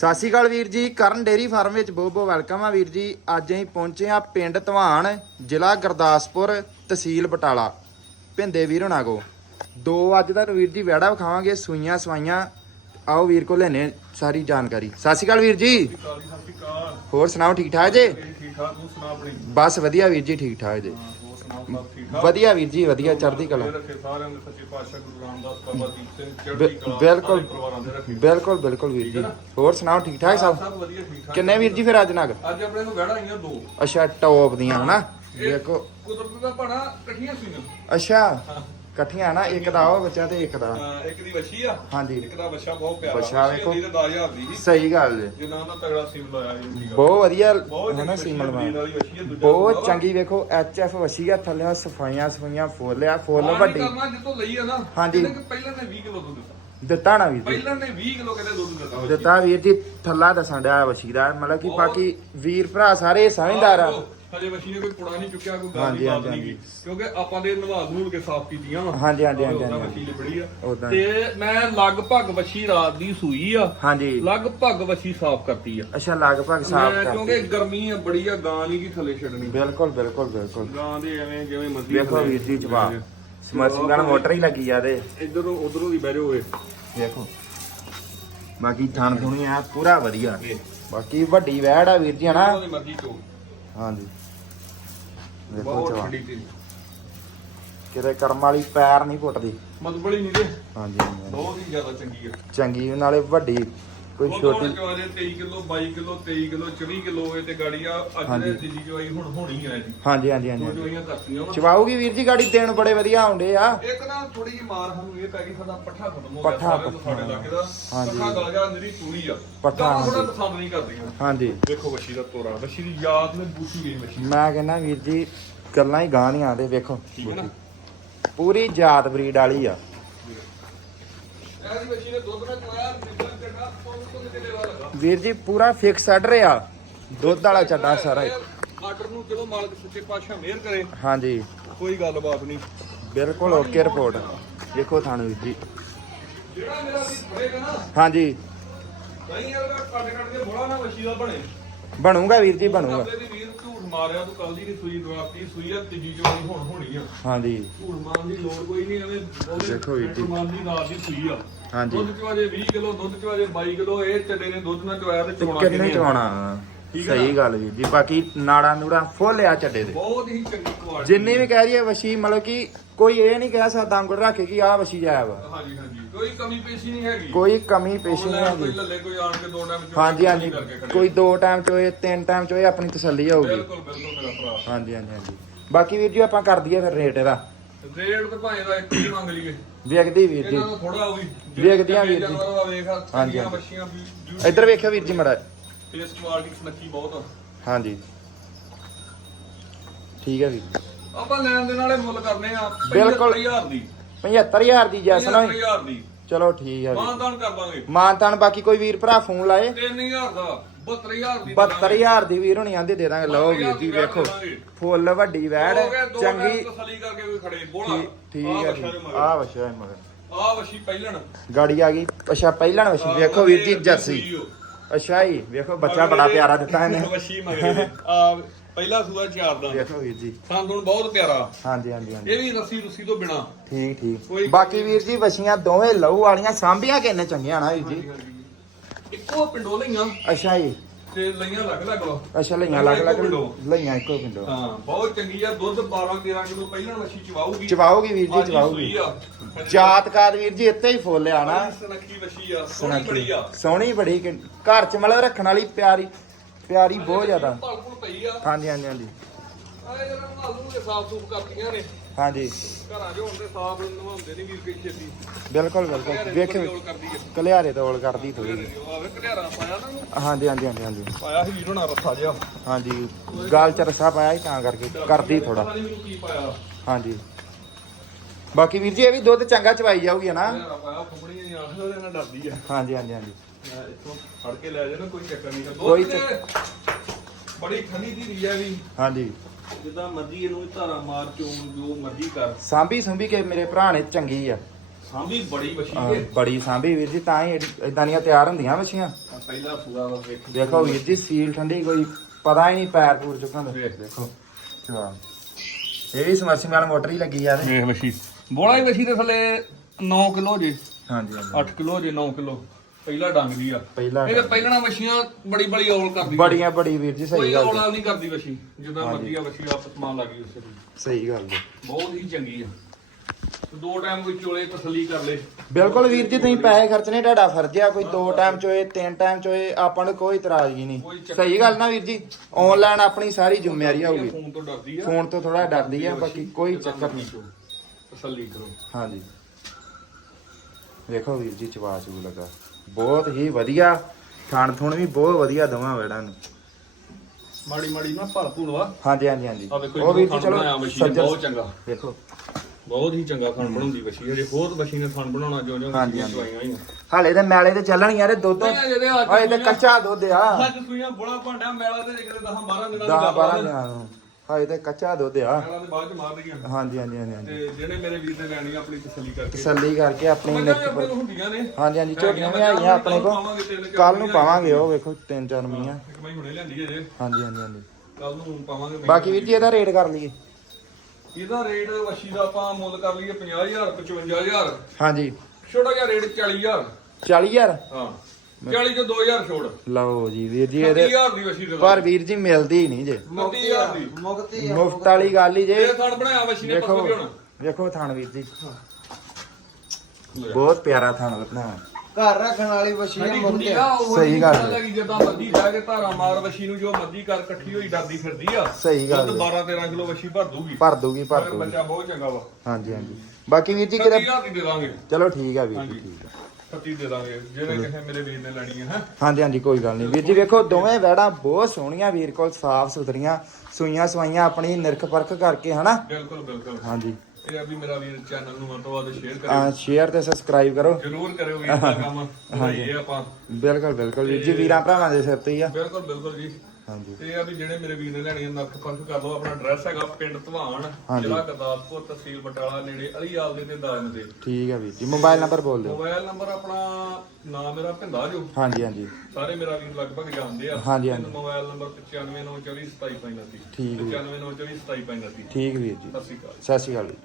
ਸਤਿ ਸ਼੍ਰੀ ਅਕਾਲ ਵੀਰ ਜੀ ਕਰਨ ਡੇਰੀ ਫਾਰਮ ਵਿੱਚ ਬਹੁਤ ਬਹੁਤ ਵੈਲਕਮ ਆ ਵੀਰ ਜੀ। ਅੱਜ ਅਸੀਂ ਪਹੁੰਚੇ ਆ ਪਿੰਡ ਧਵਾਨ ਜ਼ਿਲ੍ਹਾ ਗੁਰਦਾਸਪੁਰ ਤਹਿਸੀਲ ਬਟਾਲਾ। ਭਿੰਦੇ ਵੀਰ ਹੁਣਾਂ ਕੋ ਦੋ ਅੱਜ ਤੁਹਾਨੂੰ ਵੀਰ ਜੀ ਵਿਹੜਾ ਵਿਖਾਵਾਂਗੇ ਸੂਈਆਂ ਸਵਾਈਆਂ। ਆਓ ਵੀਰ ਕੋ ਲੈਣੇ ਸਾਰੀ ਜਾਣਕਾਰੀ। ਸਤਿ ਸ਼੍ਰੀ ਅਕਾਲ ਵੀਰ ਜੀ। ਹੋਰ ਸੁਣਾਓ ਠੀਕ ਠਾਕ ਜੇ? ਠੀਕ ਠਾਕ ਤੂੰ ਸੁਣਾ ਆਪਣੀ? ਬਸ ਵਧੀਆ ਵੀਰ ਜੀ ਠੀਕ ਠਾਕ ਜੇ। ਠੀਕ ਠਾਕ ਵਧੀਆ ਵੀਰ ਜੀ ਵਧੀਆ ਚੜ੍ਹਦੀ ਕਲਾ। ਇਹ ਰੱਖੇ ਸਾਰਿਆਂ ਦੇ ਸੱਚੇ ਪਾਤਸ਼ਾਹ ਗੁਰੂ ਰਾਮਦਾਸ ਬਾਬਾ ਦੀਪ ਸਿੰਘ ਚੜ੍ਹਦੀ ਬਿ- ਕਲਾ ਬਿਲਕੁਲ। ਸਾਰੇ ਪਰਿਵਾਰਾਂ ਦੇ ਰੱਖੇ। ਬਿਲਕੁਲ ਬਿਲਕੁਲ ਵੀਰ ਜੀ। ਹੋਰ ਸੁਣਾਓ ਠੀਕ ਠਾਕ ਸਭ? ਸਭ ਵਧੀਆ ਠੀਕ ਠਾਕ। ਕਿੰਨੇ ਵੀਰ ਜੀ ਫਿਰ ਅੱਜ ਨਗ ਅੱਜ ਆਪਣੇ ਨੂੰ ਵੜਾ ਆਈਆਂ ਦੋ। ਅੱਛਾ ਟੌਪ ਦੀਆਂ ਹਨਾ? ਦੇਖੋ। ਕੁਦਰਤ ਦਾ ਬਣਾ ਇਕੱਠੀਆਂ ਸੀਆਂ ਅੱਛਾ। ਇਕੱਠੀਆਂ ਨਾ ਇੱਕ ਦਾ ਉਹ ਬੱਚਾ ਤੇ ਇੱਕ ਦਾ। ਹਾਂ, ਇੱਕ ਦੀ ਵੱਛੀ ਆ। ਹਾਂਜੀ। ਇੱਕ ਦਾ ਬੱਚਾ ਬਹੁਤ ਪਿਆਰਾ। ਵੱਛਾ ਵੱਛੀ ਵੇਖੋ। ਦੀ ਤਾਂ 10000 ਦੀ ਸੀ। ਸਹੀ ਗੱਲ ਜੇ ਜਿੰਨਾ ਉਹਨਾਂ ਤਗੜਾ ਸਿਮ ਲਾਇਆ ਸੀਗਾ ਬਹੁਤ ਵਧੀਆ ਬਹੁਤ ਚੰਗੀ ਸੀਮਲ ਵੱਛੀ ਆ, ਮਾਰ ਵਾਲੀ ਵੱਛੀ ਆ, ਦੂਜਾ ਬਹੁਤ ਸੂਆ ਵਾ। ਚੰਗੀ ਵੇਖੋ ਐਚ ਐਫ ਵਸੀਆ ਥੱਲੇ ਸਫਾਈਆਂ ਸਫਾਈਆਂ ਫੁੱਲ ਆ ਫੁੱਲ ਆਹ ਨੀ ਵੱਡੀ। ਕਰਨਾ ਜਿੱਥੋਂ ਲਈ ਆ ਨਾ ਹਾਂਜੀ। ਕਹਿੰਦੇ ਕਿ ਪਹਿਲਾਂ ਨੇ 20 ਕਿਲੋ ਦੁੱਧ ਦਿੱਤਾ। ਦਿੱਤਾ ਨਾ ਵੀਰ ਜੀ। ਪਹਿਲਾਂ ਨੇ 20 ਕਿਲੋ ਕਹਿੰਦੇ ਦੁੱਧ ਦਿੱਤਾ ਵੱਛੀ। ਦਿੱਤਾ ਵੀਰ ਜੀ ਥੱਲਾ ਦੱਸਣ ਡਿਆ ਵਸੀ ਦਾ। ਮਤਲਬ ਕਿ ਬਾਕੀ ਵੀਰ ਭਰਾ ਸਾਰੇ ਸਮਝਦਾਰ ਆ। ਆਹੋ, ਹਜੇ ਮਸ਼ੀਨ ਨੇ ਕੋਈ ਪੁੜਾ ਨਹੀਂ ਚੁੱਕਿਆ ਕੋਈ ਗੱਲ ਨਹੀਂ ਬਾਤ ਨਹੀਂ। ਕਿਉਂਕਿ ਆਪਾਂ ਦੇ ਨਵਾ ਨੂਰ ਕੇ ਸਾਫ਼ ਕੀਤੀਆਂ ਵਾ। ਹਾਂਜੀ, ਹਾਂਜੀ, ਹਾਂਜੀ, ਹਾਂਜੀ। ਮਸ਼ੀਨ ਬੜੀ ਆ। ਤੇ ਮੈਂ ਲਗਭਗ ਵਛੀ ਰਾਤ ਦੀ ਸੂਈ ਆ। ਹਾਂਜੀ। ਲਗਭਗ ਵਛੀ ਸਾਫ਼ ਕਰਤੀ ਆ। ਅੱਛਾ ਲਗਭਗ ਸਾਫ਼ ਮੈਂ ਕਰ ਕਿਉਂਕਿ ਗਰਮੀ ਆ ਬੜੀ ਆ ਗਾਂ ਨਹੀਂ ਕੀ ਥੱਲੇ ਛੱਡਣੀ। ਬਿਲਕੁਲ ਬਿਲਕੁਲ ਬਿਲਕੁਲ। ਗਾਂ ਦੇ ਐਵੇਂ ਜਿਵੇਂ ਮਰਜ਼ੀ ਵੇਖੋ ਥੱਲੇ ਵੀਰ ਜੀ ਜਵਾਬ। ਸਮਰਸਿੰਗ ਨਾਲ ਮੋਟਰ ਹੀ ਲੱਗੀ ਆ ਦੇ ਇਧਰੋਂ ਉਧਰੋਂ ਦੀ ਬਹਿ ਜਾਓ ਦੇਖੋ। ਬਾਕੀ ਥਣ ਥੁਣੀ ਆ ਪੂਰਾ ਵਧੀਆ। ਬਾਕੀ ਵੱਡੀ ਵੈੜ ਆ ਵੀਰ ਜੀ ਹਨਾ? ਉਹਦੀ ਮਰਜ਼ੀ ਚੋ। ਹਾਂਜੀ। ਦੇਖੋ ਬਹੁਤ ਜਵਾ ਠੰਡੀ ਤੇ ਕਿਤੇ ਕਰਮ ਵਾਲੀ ਪੈਰ ਨਹੀਂ ਪੁੱਟਦੀ। ਮਤਬੜੀ ਨਹੀਂ ਤੇ। ਹਾਂਜੀ। ਬਹੁਤ ਹੀ ਜ਼ਿਆਦਾ ਚੰਗੀ ਆ। ਚੰਗੀ ਨਾਲੇ ਵੱਡੀ। ਕੋਈ ਛੋਟੀ ਛੋਟੀ ਚਵਾਰੇ 23 ਕਿਲੋ 22 ਕਿਲੋ 23 ਕਿਲੋ 24 ਕਿਲੋ ਹੋਏ ਤੇ ਗਾੜੀ ਆ ਅੱਜ ਹਾਂਜੀ। ਦੇ ਤੀਜੀ ਚਵਾਈ ਹੁਣ ਹੋਣੀ ਆ ਜੀ ਹਾਂਜੀ ਹਾਂਜੀ ਹਾਂਜੀ ਦੋ ਹਾਂਜੀ। ਚਵਾਈਆਂ ਕਰਤੀਆਂ ਵਾ। ਚਵਾਊਗੀ ਵੀਰ ਜੀ ਗਾੜੀ ਦੇਣ ਬੜੇ ਵਧੀਆ ਆਉਂਦੇ ਆ। ਇੱਕ ਨਾ ਥੋੜੀ ਜਿਹੀ ਮਾਰ ਸਾਨੂੰ ਇਹ ਪੈ ਗਈ ਸਾਡਾ ਪੱਠਾ ਖਤਮ ਹੋ ਗਿਆ ਪੱਠਾ, ਸਾਰੇ ਨੂੰ ਸਾਡੇ ਇਲਾਕੇ ਦਾ। ਹਾਂਜੀ। ਪੱਠਾ ਗਲ ਗਿਆ ਮੇਰੀ ਚੂੜੀ ਆ। ਪੱਠਾ, ਥੋੜਾ ਹਾਂਜੀ। ਪਸੰਦ ਨਹੀਂ ਕਰਦੀਆਂ। ਹਾਂਜੀ। ਵੇਖੋ ਵੱਛੀ ਦਾ ਤੋਰਾ ਵੱਛੀ ਦੀ ਯਾਦ ਨੇ ਬੂਟੀ ਗਈ ਵੱਛੀ। ਮੈਂ ਕਹਿੰਦਾ ਵੀਰ ਜੀ ਗੱਲਾਂ ਹੀ ਗਾਂ ਨਹੀਂ ਆਉਂਦੇ ਵੇਖੋ। ਠੀਕ ਹੈ ਨਾ? ਪੂਰੀ ਜਾਤ ਬਰੀਡ ਵਾਲੀ ਆ। ਇਹਦੀ ਵੱਛੀ ਨੇ ਦੁੱਧ ਨਾਲ ਚਵਾਇਆ ਵੀਰ ਜੀ ਪੂਰਾ ਫਿਕਸ ਅੱਡ ਰਿਹਾ। ਦੁੱਧ ਵਾਲਾ ਚੱਡਾ ਸਾਰਾ ਹੀ। ਆਰਡਰ ਨੂੰ ਜਦੋਂ ਮਾਲਕ ਸੱਚੇ ਪਾਤਸ਼ਾਹ ਮਿਹਰ ਕਰੇ ਹਾਂਜੀ। ਕੋਈ ਗੱਲਬਾਤ ਨਹੀਂ। ਬਿਲਕੁਲ ਓਕੇ ਰਿਪੋਰਟ ਦੇਖੋ ਥਾਣ ਵੀਰ ਜੀ। ਜਿਹੜਾ ਮੇਰਾ ਵੀ ਫੜੇਗਾ ਨਾ ਹਾਂਜੀ। ਨਹੀਂ ਯਾਰ ਕੱਟ ਕੱਟ ਕੇ ਬੋਲਾ ਨਾ ਵੱਛੀ ਦਾ ਬਣੇ। ਬਣੂਗਾ ਵੀਰ ਜੀ ਬਣੂਗਾ। ਆਪੇ ਦੀ ਵੀਰ ਝੂਠ ਮਾਰਿਆ ਤੂੰ ਕੱਲ ਦੀ ਨਹੀਂ ਸੂਈ ਦਵਾਤੀ ਸੂਈ ਆ ਤੀਜੀ ਜਵਾਨੀ ਹੁਣ ਹੋਣੀ ਆ ਹਾਂਜੀ ਝੂਠ ਮਾਰਨ ਦੀ ਲੋੜ ਕੋਈ ਨਹੀਂ ਐਵੇਂ ਉਹਦੇ ਦੇਖੋ ਵੀਰ ਜੀ। ਮਾਰਨ ਦੀ ਰਾਤ ਦੀ ਸੂਈ ਆ ਹਾਂਜੀ। ਦੁੱਧ ਚ ਵਾਜੇ 20 ਕਿਲੋ ਦੁੱਧ ਚ ਵਾਜੇ 22 ਕਿਲੋ ਇਹ ਚੱਡੇ ਨੇ ਦੁੱਧ ਨਾਲ ਚਵਾਇਆ ਤੇ ਚੋਣਾ ਕਿੰਨੇ ਕਿੰਨੇ ਆ? ਚਵਾਉਣਾ ਠੀਕ ਸਹੀ? ਗੱਲ ਵੀਰ ਜੀ ਬਾਕੀ ਨਾੜਾ ਨੂੜਾ ਫੁੱਲ ਆ ਚੱਡੇ ਦੇ। ਬਹੁਤ ਹੀ ਚੰਗੀ ਕੁਆਲਿਟੀ ਜਿੰਨੀ ਵੀ ਕਹਿ ਰਹੀ ਹੈ ਵਸ਼ੀ ਮਤਲਬ ਕਿ ਕੋਈ ਇਹ ਨਹੀਂ ਕਹਿ ਸਕਦਾ ਅੰਗੜ ਰੱਖ ਕੇ ਕਿ ਆਹ ਵਸ਼ੀ ਜਾਇਆ ਵਾ ਹਾਂਜੀ ਹਾਂਜੀ। ਕੋਈ ਕਮੀ ਪੇਸ਼ੀ ਨਹੀਂ ਹੈਗੀ। ਕੋਈ ਕਮੀ ਪੇਸ਼ੀ ਨਹੀਂ Online ਕੋਈ ਹੈਗੀ ਲੱਲੇ ਕੋਈ ਆਣ ਕੇ ਦੋ ਟਾਈਮ ਹਾਂਜੀ ਹਾਂਜੀ। ਕੋਈ ਦੋ ਟਾਈਮ ਚੋਏ ਤਿੰਨ ਟਾਈਮ ਚੋਏ ਆਪਣੀ ਤਸੱਲੀ ਹੋਊਗੀ ਬਿਲਕੁਲ ਬਿਲਕੁਲ ਮੇਰਾ ਭਰਾ। ਹਾਂਜੀ ਹਾਂਜੀ ਹਾਂਜੀ। ਬਾਕੀ ਵੀਰ ਜੀ ਆਪਾਂ ਕਰ ਦਈਏ ਫਿਰ ਰੇਟ ਇਹਦਾ। ਰੇਟ ਤੇ ਭਾਵੇਂ ਦਾ ਇੱਕ ਹੀ ਮੰਗ ਲਈਏ। ਵੇਖਦੀ ਵੀਰ ਜੀ। ਇਹਨਾਂ ਨੂੰ ਥੋੜਾ ਉਹ ਵੀ। ਵੇਖਦੀਆਂ ਵੀਰ ਜੀ। ਜਾਨਵਰ ਵਾ ਵੇਖ ਹਾਂਜੀ, ਹਾਂਜੀ। ਬੱਚੀਆਂ ਵੀ ਇੱਧਰ ਵੇਖਿਓ ਵੀਰ ਜੀ ਮੜਾ ਫੇਸ ਕੁਆਲਿਟੀ ਸੁਨੱਖੀ ਬਹੁਤ ਆ। ਹਾਂਜੀ। ਠੀਕ ਹੈ ਜੀ। ਆਪਾਂ ਲੈਣ ਦੇ ਨਾਲੇ ਮੁੱਲ ਕਰਨੇ ਆ ਬਿਲਕੁਲ। 75000 ਦੀ। 75000 ਦੀ ਜੈਸ ਨਾ 75000 ਦੀ। ਚਲੋ ਠੀਕ ਹੈ ਵੀਰ ਮਾਨਦਾਨ ਕਰ ਦਾਂਗੇ। ਮਾਨਤਾਨ ਬਾਕੀ ਕੋਈ ਵੀਰ ਭਰਾ ਫੋਨ ਲਾਏ? 3000 ਦਾ 72000 ਦੀ 72000 ਦੀ ਵੀਰ ਹੋਣੀ ਆਂਦੇ ਦੇ ਦਾਂਗੇ। ਲਓ ਵੀਰ ਜੀ ਵੇਖੋ। ਫੁੱਲ ਵੱਡੀ ਵੈੜ ਚੰਗੀ। ਚੰਗੀ ਤਸੱਲੀ ਕਰਕੇ ਕੋਈ ਖੜੇ ਬੋਲਾ। ਠੀਕ ਠੀਕ ਹੈ ਜੀ। ਆ ਵਸ਼ਾ ਮਗਰ। ਆ ਵਸ਼ੀ ਪਹਿਲਣ। ਗਾੜੀ ਆ ਗਈ। ਅੱਛਾ ਪਹਿਲਾਂ ਵਸ਼ੀ ਵੇਖੋ ਵੀਰ ਜੀ ਜਰਸੀ। ਅੱਛਾ ਜੀ ਵੇਖੋ ਬੱਚਾ ਬੜਾ ਪਿਆਰਾ ਦਿੱਤਾ ਇਹਨੇ। ਵਸ਼ੀ ਮਗਰ ਆ ਪਹਿਲਾ ਸੂਆ ਚਾਰ ਦਾ। ਵੇਖੋ ਵੀਰ ਜੀ। ਸੰਦੂਣ ਬਹੁਤ ਪਿਆਰਾ। ਹਾਂਜੀ ਹਾਂਜੀ ਹਾਂਜੀ। ਇਹ ਵੀ ਰੱਸੀ ਰੁੱਸੀ ਤੋਂ ਬਿਨਾ। ਠੀਕ ਠੀਕ। ਬਾਕੀ ਵੀਰ ਜੀ ਵਸ਼ੀਆਂ ਦੋਵੇਂ ਲਹੂ ਵਾਲੀਆਂ ਸਾਂਭੀਆਂ ਕਿੰਨੇ ਚੰਗੀਆਂ ਨਾ ਵੀਰ ਜੀ? ਇੱਕੋ ਪਿੰਡੋਂ ਲਈਆਂ। ਅੱਛਾ ਜੀ। ਤੇ ਲਈਆਂ ਅਲੱਗ ਅਲੱਗ ਵਾ। ਅੱਛਾ ਲਈਆਂ ਅਲੱਗ ਅਲੱਗ ਪਿੰਡੋਂ। ਲਈਆਂ ਇੱਕੋ ਪਿੰਡੋਂ। ਹਾਂ ਬਹੁਤ ਚੰਗੀ ਆ ਦੁੱਧ 12 13 ਕਿਲੋ ਪਹਿਲਾਂ ਵਸ਼ੀ ਚਵਾਉਗੀ ਚਵਾਉਗੀ ਵੀਰ ਜੀ ਚਵਾਉਗੀ ਜਾਤਕਾਰ ਵੀਰ ਜੀ ਇੱਥੇ ਹੀ ਫੁੱਲ ਆ ਨਾ। ਸਨੱਖੀ ਵਸ਼ੀ ਆ ਸੋਹਣੀ ਬੜੀ ਆ। ਸੋਹਣੀ ਬੜੀ ਕਿ- ਘਰ ਚ ਮਤਲਬ ਰੱਖਣ ਵਾਲੀ ਪਿਆਰੀ ਪਿਆਰੀ ਬਹੁਤ ਜ਼ਿਆਦਾ। ਭਲਪੁਲ ਪਈ ਆ। ਹਾਂਜੀ ਹਾਂਜੀ ਹਾਂਜੀ। ਆਏ ਜਰਾ ਮਾਲੂ ਦੇ ਸਾਫ਼ ਸੂਫ ਕਰਦੀਆਂ ਨੇ। ਹਾਂਜੀ। ਘਰਾਂ 'ਚ ਹੁਣ ਤੇ ਸਾਫ਼ ਨਵਾਉਂਦੇ ਨਹੀਂ ਵੀਰ ਕੇ ਛੇਤੀ ਬਿਲਕੁਲ ਬਿਲਕੁਲ। ਵੇਖ ਕਲਿਆਰੇ ਤੋਲ ਕਰਦੀ ਥੋੜੀ ਆਵੇ ਘੜਿਆਰਾ ਪਾਇਆ ਨਾ ਉਹਨੂੰ। ਹਾਂਜੀ ਹਾਂਜੀ ਹਾਂਜੀ ਹਾਂਜੀ। ਪਾਇਆ ਸੀ ਵੀਰ ਰੱਖਾ ਜਿਆ ਹਾਂਜੀ ਗਾਲ ਚ ਰਸਾ ਪਾਇਆ ਸੀ ਤਾਂ ਕਰਕੇ ਕਰਦੀ ਥੋੜਾ ਪਤਾ ਨੀ ਮੈਨੂੰ ਕੀ ਪਾਇਆ। ਹਾਂਜੀ। ਬਾਕੀ ਵੀਰ ਜੀ ਇਹ ਵੀ ਦੁੱਧ ਚੰਗਾ ਚਵਾਈ ਜਾਊਗੀ ਨਾ? ਘੜਿਆਰਾ ਪਾਇਆ ਫੁੰਬੜੀਆਂ ਨਹੀਂ ਆਖਦੇ ਉਹਦੇ ਨਾਲ ਡਰਦੀ ਆ। ਹਾਂਜੀ ਹਾਂਜੀ ਹਾਂਜੀ। ਮੈਂ ਇੱਥੋਂ ਫੜ ਕੇ ਲੈ ਜਾਣਾ ਕੋਈ ਚੱਕਰ ਨਹੀਂ ਕੋਈ ਕੋਈ ਬੜੀ ਠੰਡੀ ਦੀ ਰੀਆ ਵੀ ਹਾਂਜੀ। ਜਿੱਦਾਂ ਮਰਜ਼ੀ ਇਹਨੂੰ ਧਾਰਾ ਮਾਰ ਚੋਂ ਜੋ ਮਰਜ਼ੀ ਕਰ। ਸਾਂਭੀ ਸੁੰਭੀ ਕੇ ਮੇਰੇ ਭਰਾ ਨੇ ਚੰਗੀ ਆ। ਸਾਂਭੀ ਬੜੀ ਵਛੀ ਆਹ, ਹੈ ਬੜੀ ਸਾਂਭੀ ਵੀਰ ਜੀ ਤਾਂ ਹੀ ਇਦਾਂ ਦੀਆਂ ਤਿਆਰ ਹੁੰਦੀਆਂ ਮੱਛੀਆਂ ਪਹਿਲਾ ਸੂਆ ਵਾ ਵੇਖ ਦੇਖੋ ਵੀਰ ਜੀ ਸੀਲ ਠੰਡੀ ਕੋਈ ਪਤਾ ਹੀ ਨਹੀਂ ਪੈਰ ਪੂਰ ਚੁੱਕਣ ਦਾ। ਵੇਖ। ਦੇਖੋ। ਇਹ ਵੀ ਸਮਰਸੀ ਨਾਲ ਮੋਟਰ ਹੀ ਲੱਗੀ ਤੇ ਵੇਖ ਵਛੀ। ਬੋਲਾ ਹੀ ਵਛੀ ਦੇ ਥੱਲੇ 9 ਕਿਲੋ ਜੇ। ਹਾਂਜੀ ਹਾਂਜੀ। 8 ਕਿਲੋ ਜੇ 9 ਕਿਲੋ। ਪਹਿਲਾ ਡੰਗ ਦੀ ਆ। ਪਹਿਲਾ ਇਹ ਪਹਿਲਣਾ ਵਛੀਆਂ ਬੜੀ ਬੜੀ ਔਲ ਕਰਦੀ ਬੜੀਆਂ ਬੜੀ ਵੀਰ ਜੀ ਸਹੀ ਕੋਈ ਗੱਲ ਔਲਾ ਨਹੀਂ ਕਰਦੀ ਵਛੀ ਜਿੱਦਾਂ ਮਰਜ਼ੀ ਆ ਵਛੀ ਆਪਸ ਮਾਂ ਲੱਗੀ ਉਸੇ ਦੀ ਸਹੀ ਗੱਲ ਜੀ। ਬਹੁਤ ਹੀ ਚੰਗੀ ਆ। ਤੇ ਦੋ ਟਾਈਮ ਕੋਈ ਚੋਲੇ ਤਸੱਲੀ ਕਰ ਲੇ। ਬਿਲਕੁਲ ਵੀਰ ਜੀ ਤੁਸੀਂ ਪੈਸੇ ਖਰਚਣੇ ਤੁਹਾਡਾ ਫਰਜ਼ ਆ ਕੋਈ ਦੋ ਟਾਈਮ ਚੋਏ ਤਿੰਨ ਟਾਈਮ ਚੋਏ ਆਪਾਂ ਨੂੰ ਕੋਈ ਇਤਰਾਜ਼ਗੀ ਨਹੀਂ। ਸਹੀ ਗੱਲ ਨਾ ਵੀਰ ਜੀ ਆਨਲਾਈਨ ਆਪਣੀ ਸਾਰੀ ਜ਼ਿੰਮੇਵਾਰੀ ਹੋਊਗੀ ਫੋਨ ਤੋਂ ਡਰਦੀ ਆ ਫੋਨ ਤੋਂ ਥੋੜਾ ਡਰਦੀ ਆ ਬਾਕੀ ਕੋਈ ਚੱਕਰ ਨਹੀਂ। ਤਸੱਲੀ ਕਰੋ। ਹਾਂਜੀ। ਵੇਖੋ ਵੀਰ ਜੀ ਚਵਾ ਚੂ ਲਗਾ। ਬਹੁਤ ਹੀ ਵਧੀਆ। ਥਣ ਥੁਣ ਵੀ ਬਹੁਤ ਵਧੀਆ ਦਵਾਂ ਵੜਾਂ ਨੂੰ। ਮਾੜੀ ਮਾੜੀ ਨਾ ਭਲ ਭੂਲ ਵਾ। ਹਾਂਜੀ ਹਾਂਜੀ ਹਾਂਜੀ। ਆ ਵੇਖੋ ਉਹ ਜੀ ਚਲੋ ਸੱਜਣ ਬਹੁਤ ਚੰਗਾ। ਵੇਖੋ। ਬਹੁਤ ਹੀ ਚੰਗਾ ਖਾਣ ਬਣਾਉਂਦੀ ਵਛੀ ਹਜੇ ਹੋਰ ਵਛੀ ਨੇ ਖਾਣ ਬਣਾਉਣਾ ਜੋ ਜੋ ਹਾਂਜੀ, ਹਾਂਜੀ। ਦਵਾਈਆਂ ਹਾਲੇ ਤੇ ਮੈਲੇ ਤੇ ਚੱਲਣ ਯਾਰ ਦੁੱਧ। ਨਹੀਂ, ਤੇ ਅੱਜ ਓਏ ਤੇ ਸੂਈਆਂ- ਕੱਚਾ ਦੁੱਧ ਆ। ਅੱਜ ਸੂਈਆਂ ਬੋਲਾ ਭਾਂਡਾ ਮੈਲਾ ਤੇ ਜਿਹੜੇ 10 12 ਦਿਨਾਂ 10 12 ਦਿਨਾਂ ਨੂੰ। ਹਾਲੇ ਤੇ ਕੱਚਾ ਦੁੱਧ ਆ। ਮੈਲਾ ਦੇ ਬਾਅਦ ਚ ਮਾਰ ਦਈਆਂ ਹਾਂਜੀ ਹਾਂਜੀ ਹਾਂਜੀ ਹਾਂਜੀ। ਤੇ ਜਿਹੜੇ ਮੇਰੇ ਵੀਰ ਨੇ ਲੈਣੀ ਆ ਆਪਣੀ ਤਸੱਲੀ ਕਰਕੇ। ਤਸੱਲੀ ਕਰਕੇ ਆਪਣੀ ਵੀ ਕੋਲ ਹੁੰਦੀਆਂ ਨੇ। ਹਾਂਜੀ ਹਾਂਜੀ ਝੋਟੀਆਂ ਵੀ ਹੈਗੀਆਂ ਆਪਣੇ ਕੋਲ। ਪਾਵਾਂਗੇ ਤਿੰਨ ਚਾਰ ਕੱਲ ਨੂੰ ਪਾਵਾਂਗੇ ਉਹ ਵੇਖੋ ਤਿੰਨ ਚਾਰ ਮੀਆਂ ਇੱਕ ਮੈਂ ਹੁਣੇ ਲਿਆਂਦੀ ਅਜੇ ਹਾਂਜੀ ਹਾਂਜੀ ਹਾਂਜੀ। ਕੱਲ ਨੂੰ ਪਾਵਾਂਗੇ। ਬਾਕੀ ਵੀਰ ਜੀ ਇਹਦਾ ਰੇਟ ਕਰ ਲਈਏ। ਇਹਦਾ ਰੇਟ ਵਛੀ ਦਾ ਆਪਾਂ ਮੁੱਲ ਕਰ ਲਈਏ 50000 55000 ਹਾਂਜੀ। ਛੋਟਾ ਜਿਹਾ ਰੇਟ 40000 40000 ਹਾਂ। 40 ਤੋਂ 2000 ਛੋੜ। ਲਓ ਜੀ ਵੀਰ ਜੀ ਇਹਦੇ 30000 ਦੀ ਵਛੀ ਦੇ ਪਰ ਵੀਰ ਜੀ ਮਿਲਦੀ ਨਹੀਂ ਜੇ। 30000 ਦੀ। ਮੁਕਤੀ ਆ। ਮੁਫਤ ਵਾਲੀ ਗੱਲ ਹੀ ਜੇ। ਇਹ ਥਣ ਬਣਾਇਆ ਵਛੀ ਨੇ ਵੇਖੋ ਪਰਸੋਂ ਵੀ ਹੋਣਾ ਵੇਖੋ ਥਣ ਵੀਰ ਜੀ। ਬਹੁਤ ਪਿਆਰਾ ਥਣ ਬਣਾਇਆ ਘਰ ਰੱਖਣ ਵਾਲੀ ਵਸ਼ੀ ਠੰਡੀ ਮੁਕਤੀ ਸਹੀ ਗੱਲ ਹੈ। ਜਿੱਦਾਂ ਮੱਦੀ ਜਾ ਕੇ ਧਾਰਾ ਮਾਰ ਵਛੀ ਨੂੰ ਜੋ ਮੱਦੀ ਕਰ ਇਕੱਠੀ ਹੋਈ ਡਰਦੀ ਫਿਰਦੀ ਆ। ਸਹੀ ਗੱਲ ਹੈ। 12 13 ਕਿਲੋ ਵਛੀ ਭਰ ਦੂਗੀ। ਭਰ ਦੂਗੀ ਭਰ ਦੂਗੀ। ਬੱਚਾ ਬਹੁਤ ਚੰਗਾ ਵਾ। ਹਾਂਜੀ ਹਾਂਜੀ। ਬਾਕੀ ਵੀਰ ਜੀ ਕਿਤੇ 30000 ਦੀ ਦੇ ਦਾਂਗੇ। ਚਲੋ ਠੀਕ ਆ ਵੀਰ ਜੀ। ਠੀਕ ਆ। 30 ਦੇ ਦਾਂਗੇ ਜਿਹੜੇ ਕਿਸੇ ਮੇਰੇ ਵੀਰ ਨੇ ਲੈਣੀ ਹੈ? ਹੈਂ। ਹਾਂਜੀ ਹਾਂਜੀ ਕੋਈ ਗੱਲ ਨਹੀਂ। ਵੀਰ ਜੀ ਵੇਖੋ ਦੋਵੇਂ ਵੈੜਾਂ ਬਹੁਤ ਸੋਹਣੀਆਂ ਵੀਰ ਕੋਲ ਸਾਫ਼ ਸੁਥਰੀਆਂ ਸੂਈਆਂ ਸਵਾਈਆਂ ਆਪਣੀ ਨਿਰਖ ਪਰਖ ਕਰਕੇ ਹਨਾ? ਬਿਲਕੁਲ ਬਿਲਕੁਲ। ਹਾਂਜੀ। ਇਹ ਆ ਵੀ ਮੇਰਾ ਵੀਰ ਚੈਨਲ ਨੂੰ ਵੱਧ ਤੋਂ ਵੱਧ ਸ਼ੇਅਰ ਕਰਿਓ। ਆ ਸ਼ੇਅਰ ਤੇ ਸਬਸਕ੍ਰਾਈਬ ਕਰੋ। ਜਰੂਰ ਕਰਿਓ ਵੀਰ ਦਾ ਕੰਮ ਵਧਾਈਏ ਆਪਾਂ। ਬਿਲਕੁਲ ਬਿਲਕੁਲ। ਵੀਰ ਜੀ ਵੀਰਾਂ ਭਰਾਵਾਂ ਦੇ ਸਿਰ ਤੇ ਹੀ ਆ। ਬਿਲਕੁਲ ਬਿਲਕੁਲ ਜੀ। ਹਾਂਜੀ। ਤੇ ਆ ਵੀ ਜਿਹੜੇ ਮੇਰੇ ਵੀਰ ਨੇ ਲੈਣੀ ਹੈ ਨਰਕ ਪਰਖ ਕਰ ਲਓ ਆਪਣਾ ਐਡਰੈਸ ਹੈਗਾ ਪਿੰਡ ਧਵਾਨ। ਜ਼ਿਲ੍ਹਾ ਗੁਰਦਾਸਪੁਰ ਤਹਿਸੀਲ ਬਟਾਲਾ ਨੇੜੇ ਅਲੀਆਲ ਦੇ ਤੇ ਦਾਨ ਦੇ। ਠੀਕ ਆ ਵੀਰ ਜੀ ਮੋਬਾਈਲ ਨੰਬਰ ਬੋਲ ਦਿਓ। ਮੋਬਾਈਲ ਨੰਬਰ ਆਪਣਾ ਨਾਮ ਮੇਰਾ ਭਿੰਦਾ ਜੋ। ਹਾਂਜੀ ਹਾਂਜੀ। ਸਾਰੇ ਮੇਰਾ ਵੀਰ ਲਗਭਗ ਜਾਣਦੇ ਆ। ਹਾਂਜੀ, ਹਾਂਜੀ। ਮੋਬਾਈਲ ਨੰਬਰ 9594277529 ਠੀਕ ਹੈ। 9594277529 ਠੀਕ ਵੀਰ ਜੀ। ਸਤਿ ਸ਼੍ਰੀ ਅਕਾਲ। ਸਤਿ ਸ਼੍ਰੀ ਅਕਾਲ ਜੀ।